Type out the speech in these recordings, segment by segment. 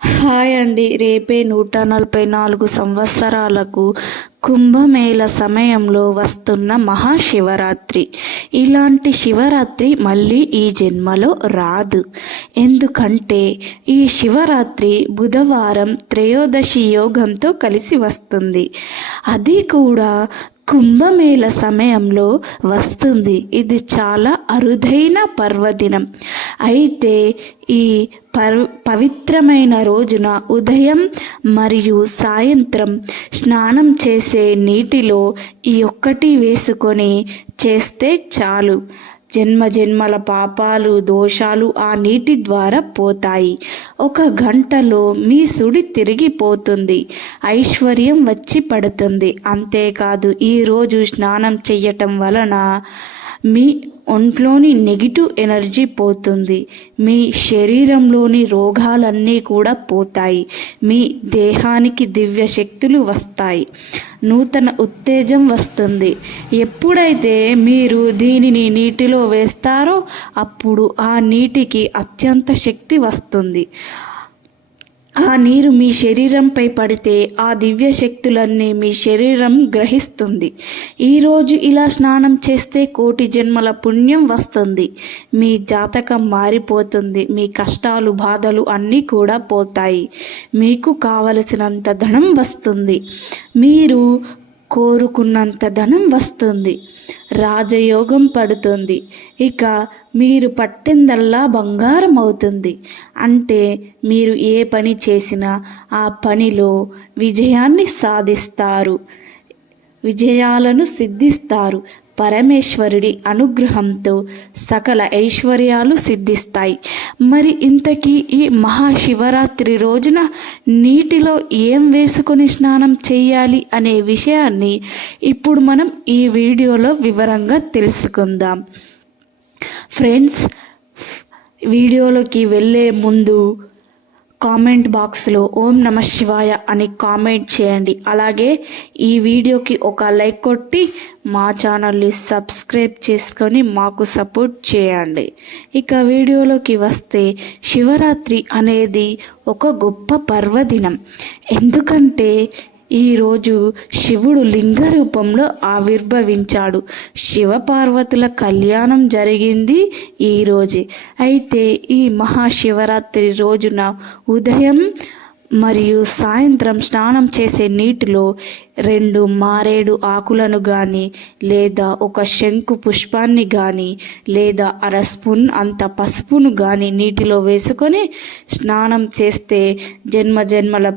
Hi అండి. రేపే నూట నలభై నాలుగు సంవత్సరాలకు కుంభమేళ సమయంలో వస్తున్న మహాశివరాత్రి. ఇలాంటి శివరాత్రి మళ్ళీ ఈ జన్మలో రాదు. ఎందుకంటే ఈ శివరాత్రి బుధవారం త్రయోదశి యోగంతో కలిసి వస్తుంది. అది కూడా కుంభమేళ సమయంలో వస్తుంది. ఇది చాలా అరుదైన పర్వదినం. అయితే ఈ పర్ పవిత్రమైన రోజున ఉదయం మరియు సాయంత్రం స్నానం చేసే నీటిలో ఈ ఒక్కటి వేసుకొని చేస్తే చాలు. జన్మ జన్మల పాపాలు దోషాలు ఆ నీటి ద్వారా పోతాయి. ఒక గంటలో మీ సుడి తిరిగిపోతుంది. ఐశ్వర్యం వచ్చి పడుతుంది. అంతేకాదు ఈరోజు స్నానం చెయ్యటం వలన మీ ఒంట్లోని నెగిటివ్ ఎనర్జీ పోతుంది. మీ శరీరంలోని రోగాలన్నీ కూడా పోతాయి. మీ దేహానికి దివ్య శక్తులు వస్తాయి. నూతన ఉత్తేజం వస్తుంది. ఎప్పుడైతే మీరు దీనిని నీటిలో వేస్తారో అప్పుడు ఆ నీటికి అత్యంత శక్తి వస్తుంది. ఆ నీరు మీ శరీరంపై పడితే ఆ దివ్య శక్తులన్నీ మీ శరీరం గ్రహిస్తుంది. ఈరోజు ఇలా స్నానం చేస్తే కోటి జన్మల పుణ్యం వస్తుంది. మీ జాతకం మారిపోతుంది. మీ కష్టాలు బాధలు అన్నీ కూడా పోతాయి. మీకు కావలసినంత ధనం వస్తుంది. మీరు కోరుకున్నంత ధనం వస్తుంది. రాజయోగం పడుతుంది. ఇక మీరు పట్టిందల్లా బంగారం అవుతుంది అంటే మీరు ఏ పని చేసినా ఆ పనిలో విజయాన్ని సాధిస్తారు. విజయాలను సిద్ధిస్తారు. పరమేశ్వరుడి అనుగ్రహంతో సకల ఐశ్వర్యాలు సిద్ధిస్తాయి. మరి ఇంతకీ ఈ మహాశివరాత్రి రోజున నీటిలో ఏం వేసుకొని స్నానం చేయాలి అనే విషయాన్ని ఇప్పుడు మనం ఈ వీడియోలో వివరంగా తెలుసుకుందాం. ఫ్రెండ్స్ వీడియోలోకి వెళ్ళే ముందు కామెంట్ బాక్స్లో ఓం నమ శివాయ అని కామెంట్ చేయండి. అలాగే ఈ వీడియోకి ఒక లైక్ కొట్టి మా ఛానల్ని సబ్స్క్రైబ్ చేసుకొని మాకు సపోర్ట్ చేయండి. ఇక వీడియోలోకి వస్తే శివరాత్రి అనేది ఒక గొప్ప పర్వదినం. ఎందుకంటే ఈరోజు శివుడు లింగ రూపంలో ఆవిర్భవించాడు. శివపార్వతుల కళ్యాణం జరిగింది ఈరోజే అయితే ఈ మహాశివరాత్రి రోజున ఉదయం మరియు సాయంత్రం స్నానం చేసే నీటిలో రెండు మారేడు ఆకులను కానీ లేదా ఒక శంకు పుష్పాన్ని కానీ లేదా అర స్పూన్ అంత పసుపును కానీ నీటిలో వేసుకొని స్నానం చేస్తే జన్మ జన్మల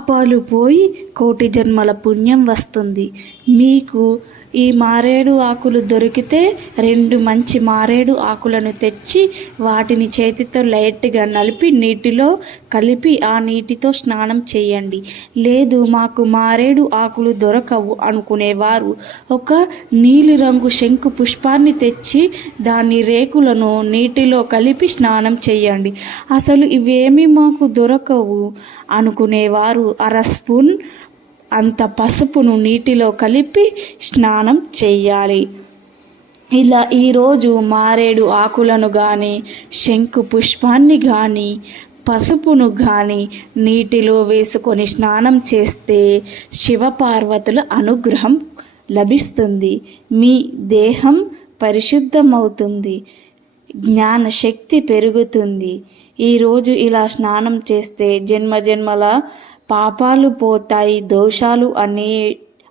పాపాలు పోయి కోటి జన్మల పుణ్యం వస్తుంది. మీకు ఈ మారేడు ఆకులు దొరికితే రెండు మంచి మారేడు ఆకులను తెచ్చి వాటిని చేతితో లైట్గా నలిపి నీటిలో కలిపి ఆ నీటితో స్నానం చేయండి. లేదు మాకు మారేడు ఆకులు దొరకవు అనుకునేవారు. ఒక నీలిరంగు శంకు పుష్పాన్ని తెచ్చి దాని రేకులను నీటిలో కలిపి స్నానం చేయండి. అసలు ఇవేమీ మాకు దొరకవు అనుకునేవారు. అర స్పూన్ అంత పసుపును నీటిలో కలిపి స్నానం చేయాలి ఇలా ఈరోజు మారేడు ఆకులను కానీ శంకు పుష్పాన్ని కానీ పసుపును కానీ నీటిలో వేసుకొని స్నానం చేస్తే శివపార్వతుల అనుగ్రహం లభిస్తుంది. మీ దేహం పరిశుద్ధమవుతుంది. జ్ఞాన శక్తి పెరుగుతుంది ఈరోజు ఇలా స్నానం చేస్తే జన్మ జన్మల పాపాలు పోతాయి దోషాలు అనే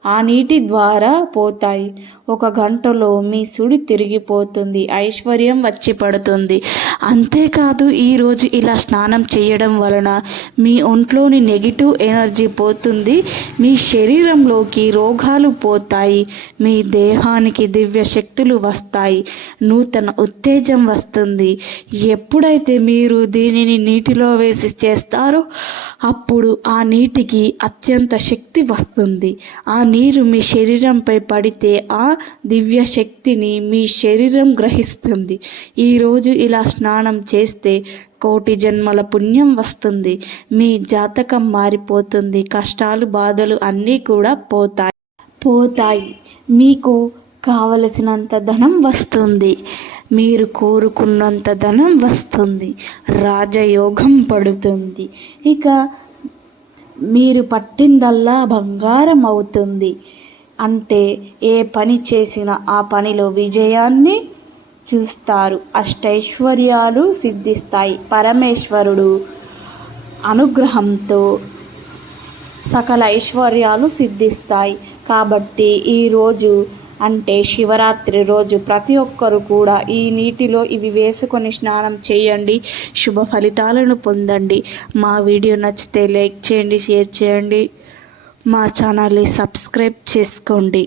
ఆ నీటి ద్వారా పోతాయి. ఒక గంటలో మీ సుడి తిరిగిపోతుంది. ఐశ్వర్యం వచ్చి పడుతుంది. అంతేకాదు ఈరోజు ఇలా స్నానం చేయడం వలన మీ ఒంట్లోని నెగిటివ్ ఎనర్జీ పోతుంది. మీ శరీరంలోకి రోగాలు పోతాయి. మీ దేహానికి దివ్య శక్తులు వస్తాయి. నూతన ఉత్తేజం వస్తుంది. ఎప్పుడైతే మీరు దీనిని నీటిలో వేసి చేస్తారో అప్పుడు ఆ నీటికి అత్యంత శక్తి వస్తుంది. ఆ నీరు మీ శరీరంపై పడితే ఆ దివ్య శక్తిని మీ శరీరం గ్రహిస్తుంది. ఈరోజు ఇలా స్నానం చేస్తే కోటి జన్మల పుణ్యం వస్తుంది. మీ జాతకం మారిపోతుంది. కష్టాలు బాధలు అన్నీ కూడా పోతాయి. పోతాయి. మీకు కావలసినంత ధనం వస్తుంది. మీరు కోరుకున్నంత ధనం వస్తుంది. రాజయోగం పడుతుంది. ఇక మీరు పట్టిందల్లా బంగారం అవుతుంది అంటే ఏ పని చేసినా ఆ పనిలో విజయాన్ని చూస్తారు. అష్టైశ్వర్యాలు సిద్ధిస్తాయి. పరమేశ్వరుడు అనుగ్రహంతో సకల ఐశ్వర్యాలు సిద్ధిస్తాయి. కాబట్టి ఈరోజు అంటే శివరాత్రి రోజు ప్రతి ఒక్కరు కూడా ఈ నీటిలో ఇవి వేసుకొని స్నానం చేయండి. శుభ ఫలితాలను పొందండి. మా వీడియో నచ్చితే లైక్ చేయండి షేర్ చేయండి. మా ఛానల్ని సబ్స్క్రైబ్ చేసుకోండి.